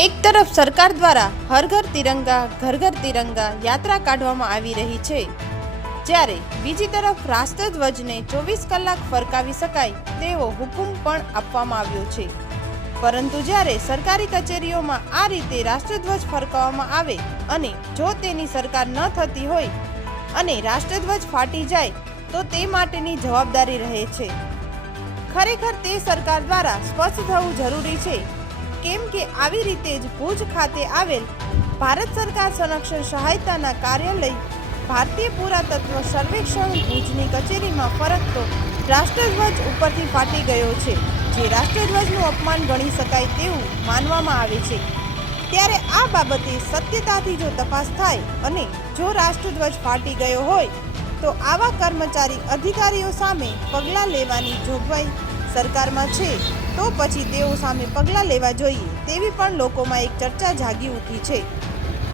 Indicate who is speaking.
Speaker 1: એક તરફ સરકાર દ્વારા હર ઘર તિરંગા, ઘર ઘર તિરંગા યાત્રા કાઢવામાં આવી રહી છે. જ્યારે બીજી તરફ રાષ્ટ્રધ્વજને ચોવીસ કલાક ફરકાવી શકાય તેવો હુકુમ પણ આપવામાં આવ્યો છે. પરંતુ જ્યારે સરકારી કચેરીઓમાં આ રીતે રાષ્ટ્રધ્વજ ફરકાવવામાં આવે અને જો તેની સરકાર ન થતી હોય અને રાષ્ટ્રધ્વજ ફાટી જાય, તો તે માટેની જવાબદારી રહે છે. ખરેખર તે સરકાર દ્વારા સ્પષ્ટ થવું જરૂરી છે કેમ કે આવી રીતે જ ભુજ ખાતે આવેલ ભારત સરકાર સંરક્ષણ સહાયતાના કાર્યાલય ભારતીય પુરાતત્વ સર્વેક્ષણ ભુજની કચેરીમાં ફરકતો રાષ્ટ્રધ્વજ ઉપરથી ફાટી ગયો છે. જે રાષ્ટ્રધ્વજનું અપમાન ગણી શકાય તેવું માનવામાં આવે છે. ત્યારે આ બાબતે સત્યતાથી જો તપાસ થાય અને જો રાષ્ટ્રધ્વજ ફાટી ગયો હોય, તો આવા કર્મચારી અધિકારીઓ સામે પગલાં લેવાની જોગવાઈ સરકારમાં છે, તો પછી તેઓ સામે પગલાં લેવા જોઈએ તેવી પણ લોકોમાં એક ચર્ચા જાગી ઉઠી છે.